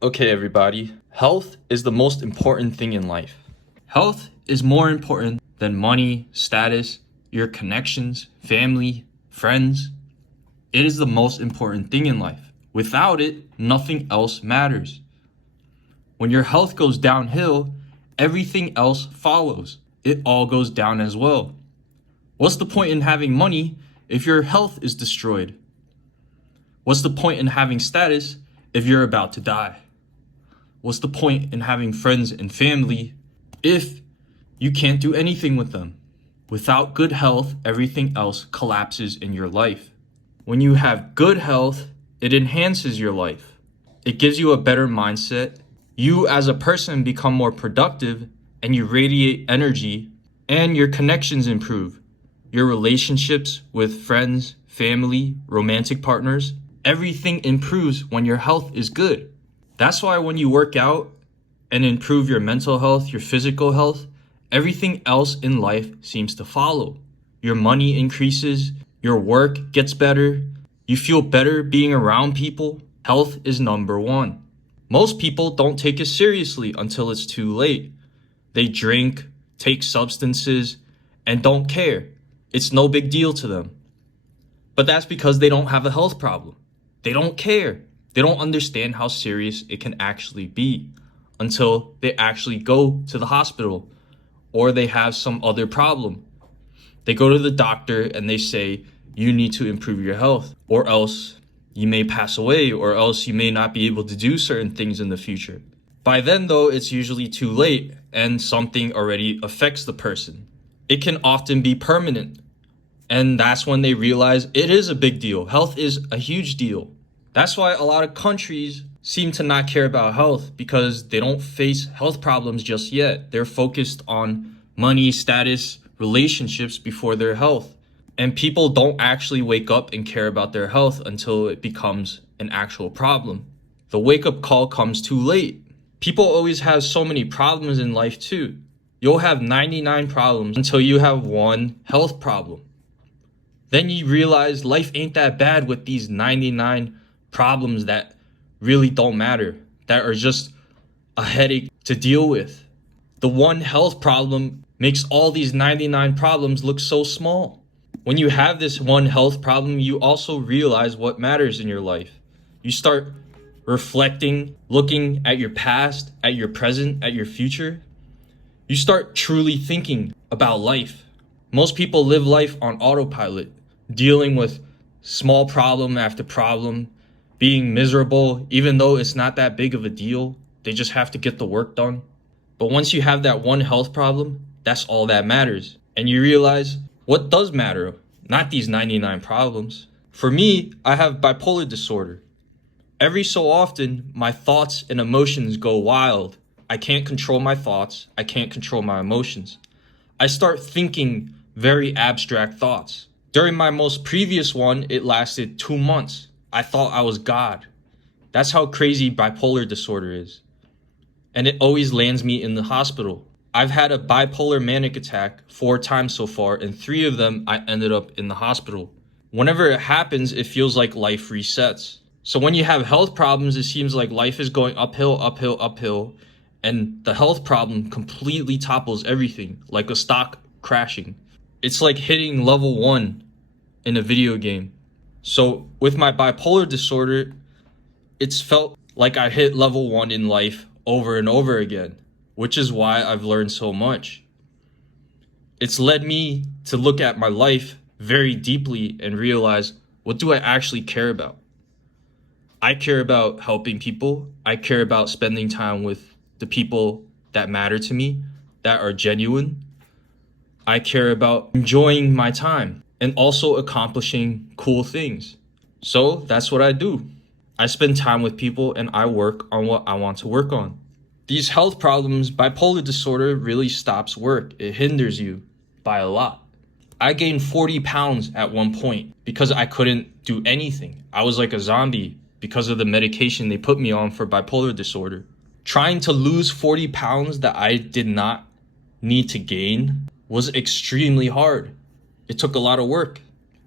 Okay, everybody. Health is the most important thing in life. Health is more important than money, status, your connections, family, friends. It is the most important thing in life. Without it, nothing else matters. When your health goes downhill, everything else follows. It all goes down as well. What's the point in having money if your health is destroyed? What's the point in having status if you're about to die? What's the point in having friends and family if you can't do anything with them? Without good health, everything else collapses in your life. When you have good health, it enhances your life. It gives you a better mindset. You as a person become more productive and you radiate energy and your connections improve. Your relationships with friends, family, romantic partners, everything improves when your health is good. That's why when you work out and improve your mental health, your physical health, everything else in life seems to follow. Your money increases, your work gets better, you feel better being around people. Health is number one. Most people don't take it seriously until it's too late. They drink, take substances, and don't care. It's no big deal to them. But that's because they don't have a health problem. They don't care. They don't understand how serious it can actually be until they actually go to the hospital or they have some other problem. They go to the doctor and they say, you need to improve your health or else you may pass away or else you may not be able to do certain things in the future. By then, though, it's usually too late and something already affects the person. It can often be permanent. And that's when they realize it is a big deal. Health is a huge deal. That's why a lot of countries seem to not care about health because they don't face health problems just yet. They're focused on money, status, relationships before their health. And people don't actually wake up and care about their health until it becomes an actual problem. The wake-up call comes too late. People always have so many problems in life too. You'll have 99 problems until you have one health problem. Then you realize life ain't that bad with these 99 problems that really don't matter, that are just a headache to deal with. The one health problem makes all these 99 problems look so small. When you have this one health problem, you also realize what matters in your life. You start reflecting, looking at your past, at your present, at your future. You start truly thinking about life. Most people live life on autopilot, dealing with small problem after problem, being miserable, even though it's not that big of a deal. They just have to get the work done. But once you have that one health problem, that's all that matters. And you realize what does matter, not these 99 problems. For me, I have bipolar disorder. Every so often, my thoughts and emotions go wild. I can't control my thoughts. I can't control my emotions. I start thinking very abstract thoughts. During my most previous one, it lasted 2 months. I thought I was God. That's how crazy bipolar disorder is. And it always lands me in the hospital. I've had a bipolar manic attack 4 times so far, and 3 of them I ended up in the hospital. Whenever it happens, it feels like life resets. So when you have health problems, it seems like life is going uphill, uphill, uphill, and the health problem completely topples everything, like a stock crashing. It's like hitting level 1 in a video game. So with my bipolar disorder, it's felt like I hit level 1 in life over and over again, which is why I've learned so much. It's led me to look at my life very deeply and realize, what do I actually care about? I care about helping people. I care about spending time with the people that matter to me, that are genuine. I care about enjoying my time and also accomplishing cool things. So that's what I do. I spend time with people and I work on what I want to work on. These health problems, bipolar disorder really stops work. It hinders you by a lot. I gained 40 pounds at one point because I couldn't do anything. I was like a zombie because of the medication they put me on for bipolar disorder. Trying to lose 40 pounds that I did not need to gain was extremely hard. It took a lot of work,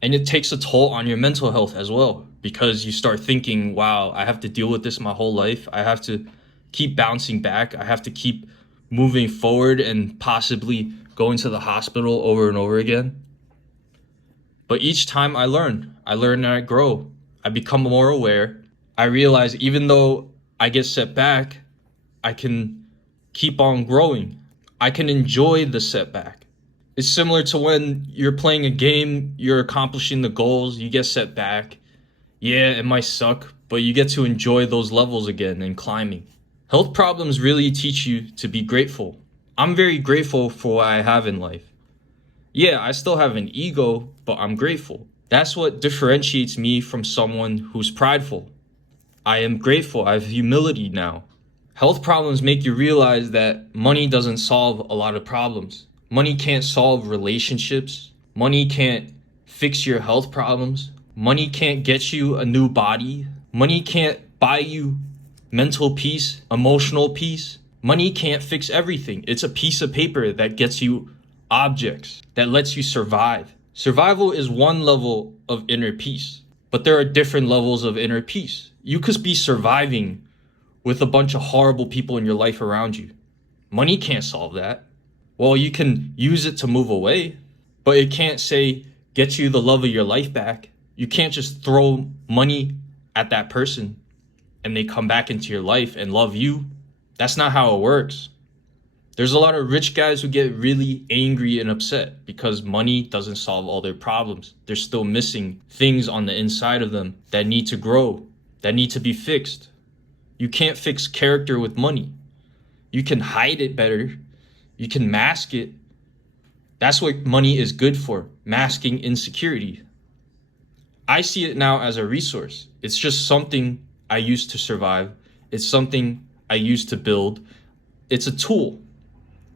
and it takes a toll on your mental health as well, because you start thinking, wow, I have to deal with this my whole life. I have to keep bouncing back. I have to keep moving forward and possibly going to the hospital over and over again. But each time I learn and I grow. I become more aware. I realize even though I get set back, I can keep on growing. I can enjoy the setback. It's similar to when you're playing a game, you're accomplishing the goals, you get set back. Yeah, it might suck, but you get to enjoy those levels again and climbing. Health problems really teach you to be grateful. I'm very grateful for what I have in life. Yeah, I still have an ego, but I'm grateful. That's what differentiates me from someone who's prideful. I am grateful. I have humility now. Health problems make you realize that money doesn't solve a lot of problems. Money can't solve relationships. Money can't fix your health problems. Money can't get you a new body. Money can't buy you mental peace, emotional peace. Money can't fix everything. It's a piece of paper that gets you objects, that lets you survive. Survival is one level of inner peace, but there are different levels of inner peace. You could be surviving with a bunch of horrible people in your life around you. Money can't solve that. Well, you can use it to move away, but it can't say, get you the love of your life back. You can't just throw money at that person and they come back into your life and love you. That's not how it works. There's a lot of rich guys who get really angry and upset because money doesn't solve all their problems. They're still missing things on the inside of them that need to grow, that need to be fixed. You can't fix character with money. You can hide it better. You can mask it. That's what money is good for, masking insecurity. I see it now as a resource. It's just something I use to survive. It's something I use to build. It's a tool.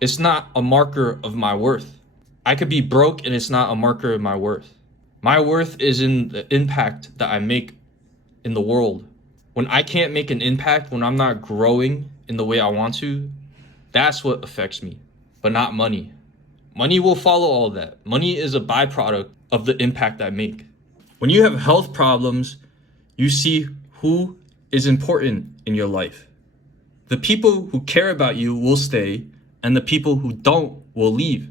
It's not a marker of my worth. I could be broke and it's not a marker of my worth. My worth is in the impact that I make in the world. When I can't make an impact, when I'm not growing in the way I want to, that's what affects me, but not money. Money will follow all that. Money is a byproduct of the impact I make. When you have health problems, you see who is important in your life. The people who care about you will stay, and the people who don't will leave.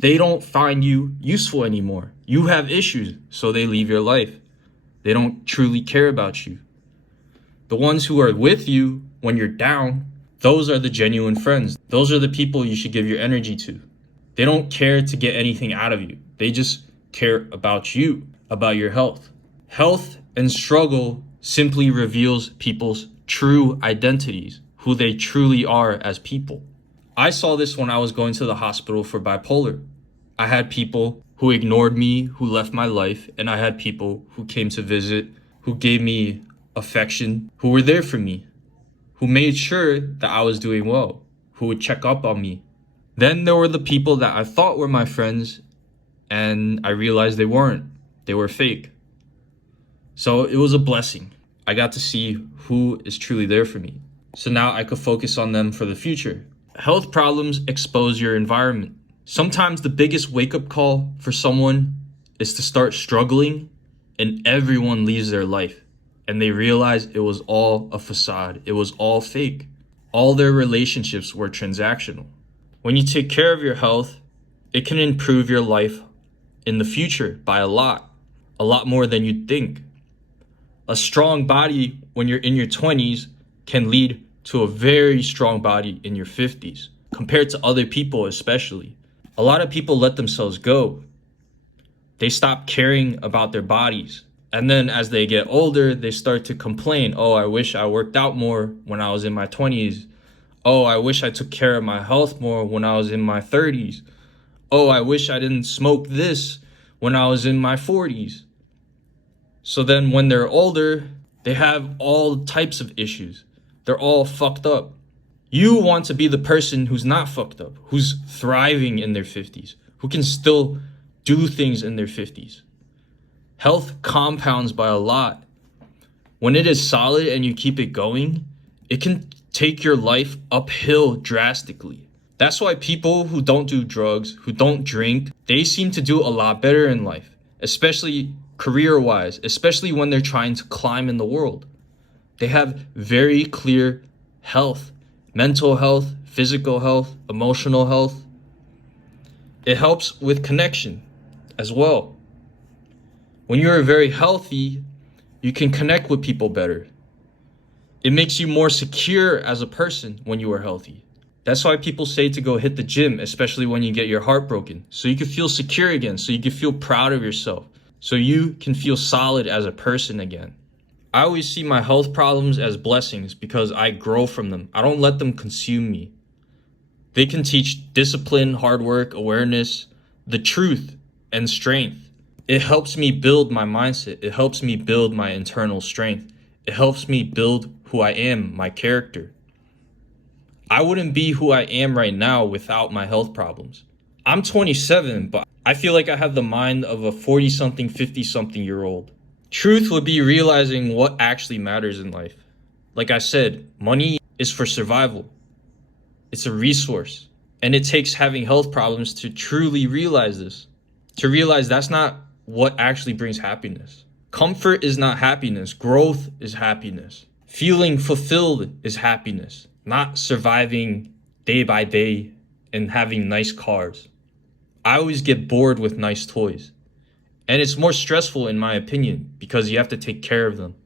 They don't find you useful anymore. You have issues, so they leave your life. They don't truly care about you. The ones who are with you when you're down, those are the genuine friends. Those are the people you should give your energy to. They don't care to get anything out of you. They just care about you, about your health. Health and struggle simply reveals people's true identities, who they truly are as people. I saw this when I was going to the hospital for bipolar. I had people who ignored me, who left my life, and I had people who came to visit, who gave me affection, who were there for me, who made sure that I was doing well, who would check up on me. Then there were the people that I thought were my friends, and I realized they weren't. They were fake. So it was a blessing. I got to see who is truly there for me. So now I could focus on them for the future. Health problems expose your environment. Sometimes the biggest wake-up call for someone is to start struggling and everyone leaves their life. And they realize it was all a facade. It was all fake. All their relationships were transactional. When you take care of your health, it can improve your life in the future by a lot more than you'd think. A strong body when you're in your 20s can lead to a very strong body in your 50s, compared to other people especially. A lot of people let themselves go. They stop caring about their bodies. And then as they get older, they start to complain, oh, I wish I worked out more when I was in my 20s. Oh, I wish I took care of my health more when I was in my 30s. Oh, I wish I didn't smoke this when I was in my 40s. So then when they're older, they have all types of issues. They're all fucked up. You want to be the person who's not fucked up, who's thriving in their 50s, who can still do things in their 50s. Health compounds by a lot. When it is solid and you keep it going, it can take your life uphill drastically. That's why people who don't do drugs, who don't drink, they seem to do a lot better in life, especially career-wise, especially when they're trying to climb in the world. They have very clear health, mental health, physical health, emotional health. It helps with connection as well. When you're very healthy, you can connect with people better. It makes you more secure as a person when you are healthy. That's why people say to go hit the gym, especially when you get your heart broken, so you can feel secure again, so you can feel proud of yourself, so you can feel solid as a person again. I always see my health problems as blessings because I grow from them. I don't let them consume me. They can teach discipline, hard work, awareness, the truth, and strength. It helps me build my mindset. It helps me build my internal strength. It helps me build who I am, my character. I wouldn't be who I am right now without my health problems. I'm 27, but I feel like I have the mind of a 40-something, 50-something year old. Truth would be realizing what actually matters in life. Like I said, money is for survival. It's a resource. And it takes having health problems to truly realize this. To realize that's not what actually brings happiness. Comfort is not happiness. Growth is happiness. Feeling fulfilled is happiness. Not surviving day by day and having nice cars. I always get bored with nice toys. And it's more stressful in my opinion because you have to take care of them.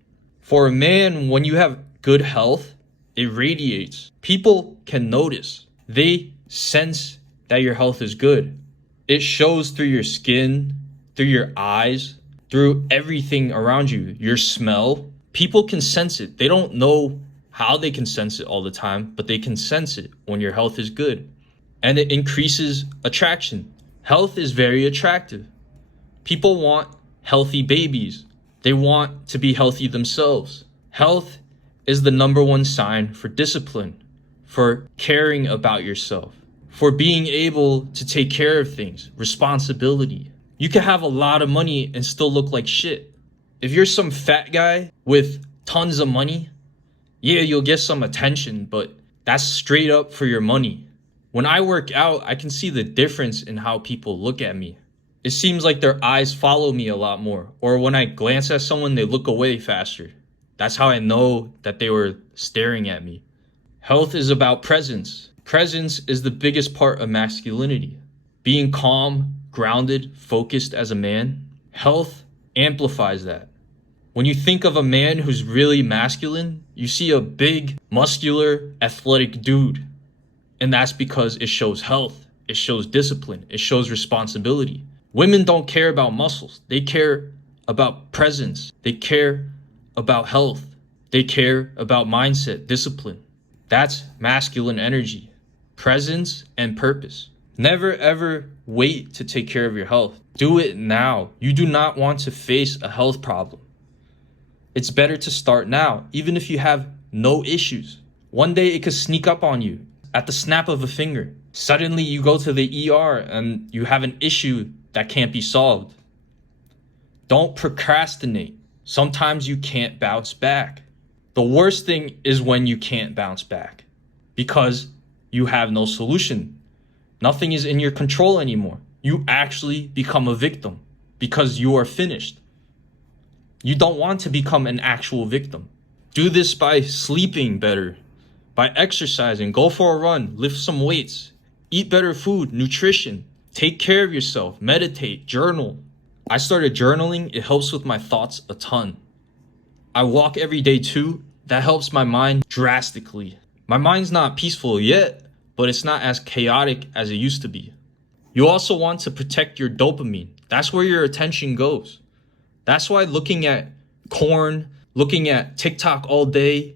For a man, when you have good health, it radiates. People can notice. They sense that your health is good. It shows through your skin, through your eyes, through everything around you, your smell. People can sense it. They don't know how they can sense it all the time, but they can sense it when your health is good. And it increases attraction. Health is very attractive. People want healthy babies. They want to be healthy themselves. Health is the number one sign for discipline, for caring about yourself, for being able to take care of things, responsibility. You can have a lot of money and still look like shit. If you're some fat guy with tons of money, yeah, you'll get some attention, but that's straight up for your money. When I work out, I can see the difference in how people look at me. It seems like their eyes follow me a lot more. Or when I glance at someone, they look away faster. That's how I know that they were staring at me. Health is about presence. Presence is the biggest part of masculinity. Being calm, grounded, focused as a man. Health amplifies that. When you think of a man who's really masculine, you see a big, muscular, athletic dude. And that's because it shows health. It shows discipline. It shows responsibility. Women don't care about muscles. They care about presence. They care about health. They care about mindset, discipline. That's masculine energy, presence, and purpose. Never ever wait to take care of your health. Do it now. You do not want to face a health problem. It's better to start now, even if you have no issues. One day it could sneak up on you at the snap of a finger. Suddenly you go to the ER and you have an issue that can't be solved. Don't procrastinate. Sometimes you can't bounce back. The worst thing is when you can't bounce back because you have no solution. Nothing is in your control anymore. You actually become a victim because you are finished. You don't want to become an actual victim. Do this by sleeping better, by exercising, go for a run, lift some weights, eat better food, nutrition, take care of yourself, meditate, journal. I started journaling. It helps with my thoughts a ton. I walk every day too. That helps my mind drastically. My mind's not peaceful yet, but it's not as chaotic as it used to be. You also want to protect your dopamine. That's where your attention goes. That's why looking at corn, looking at TikTok all day,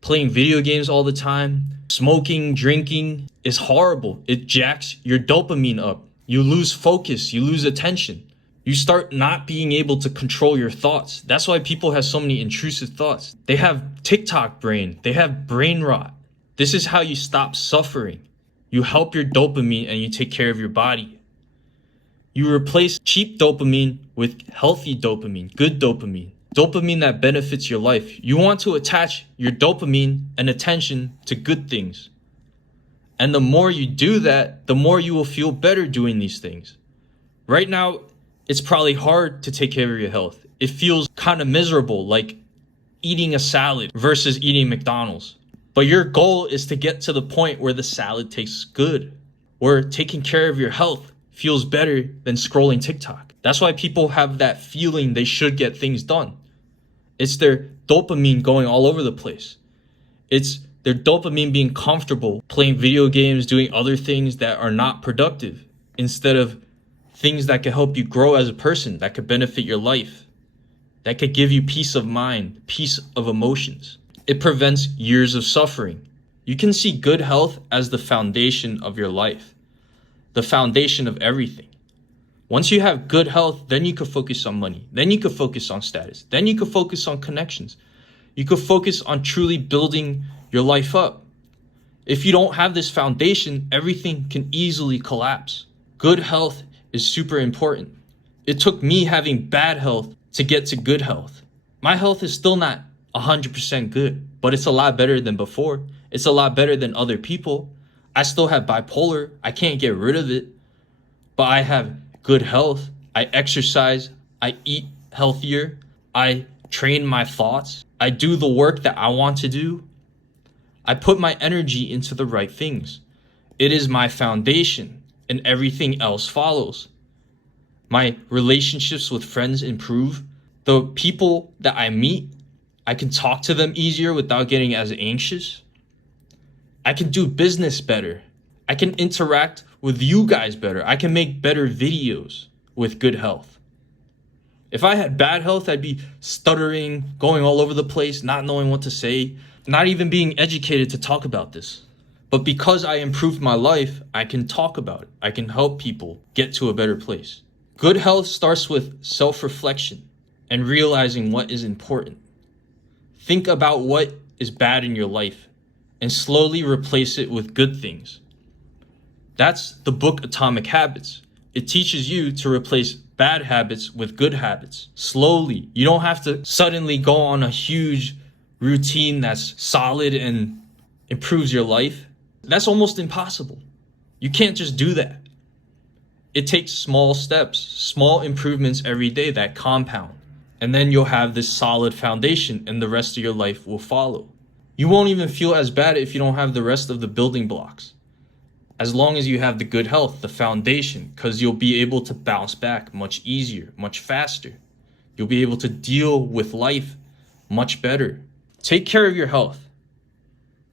playing video games all the time, smoking, drinking is horrible. It jacks your dopamine up. You lose focus, you lose attention. You start not being able to control your thoughts. That's why people have so many intrusive thoughts. They have TikTok brain. They have brain rot. This is how you stop suffering. You help your dopamine and you take care of your body. You replace cheap dopamine with healthy dopamine, good dopamine, dopamine that benefits your life. You want to attach your dopamine and attention to good things. And the more you do that, the more you will feel better doing these things. Right now, it's probably hard to take care of your health. It feels kind of miserable, like eating a salad versus eating McDonald's. But your goal is to get to the point where the salad tastes good, where taking care of your health feels better than scrolling TikTok. That's why people have that feeling they should get things done. It's their dopamine going all over the place. It's their dopamine being comfortable playing video games, doing other things that are not productive, instead of things that can help you grow as a person, that could benefit your life, that could give you peace of mind, peace of emotions. It prevents years of suffering. You can see good health as the foundation of your life, the foundation of everything. Once you have good health, then you could focus on money. Then you could focus on status. Then you could focus on connections. You could focus on truly building your life up. If you don't have this foundation, everything can easily collapse. Good health is super important. It took me having bad health to get to good health. My health is still not 100% good, but it's a lot better than before. It's a lot better than other people. I still have bipolar. I can't get rid of it, but I have good health. I exercise. I eat healthier. I train my thoughts. I do the work that I want to do. I put my energy into the right things. It is my foundation, and everything else follows. My relationships with friends improve. The people that I meet, I can talk to them easier without getting as anxious. I can do business better. I can interact with you guys better. I can make better videos with good health. If I had bad health, I'd be stuttering, going all over the place, not knowing what to say, not even being educated to talk about this. But because I improved my life, I can talk about it. I can help people get to a better place. Good health starts with self-reflection and realizing what is important. Think about what is bad in your life and slowly replace it with good things. That's the book Atomic Habits. It teaches you to replace bad habits with good habits. Slowly. You don't have to suddenly go on a huge routine that's solid and improves your life. That's almost impossible. You can't just do that. It takes small steps, small improvements every day that compound. And then you'll have this solid foundation and the rest of your life will follow. You won't even feel as bad if you don't have the rest of the building blocks. As long as you have the good health, the foundation, because you'll be able to bounce back much easier, much faster. You'll be able to deal with life much better. Take care of your health.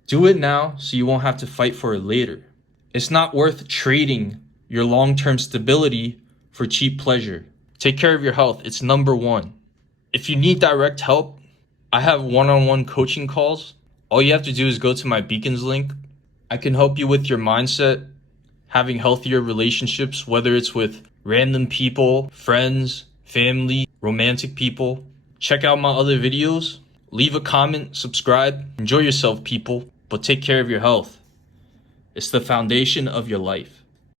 Do it now so you won't have to fight for it later. It's not worth trading your long-term stability for cheap pleasure. Take care of your health. It's number one. If you need direct help, I have one-on-one coaching calls. All you have to do is go to my Beacons link. I can help you with your mindset, having healthier relationships, whether it's with random people, friends, family, romantic people. Check out my other videos. Leave a comment, subscribe. Enjoy yourself, people, but take care of your health. It's the foundation of your life.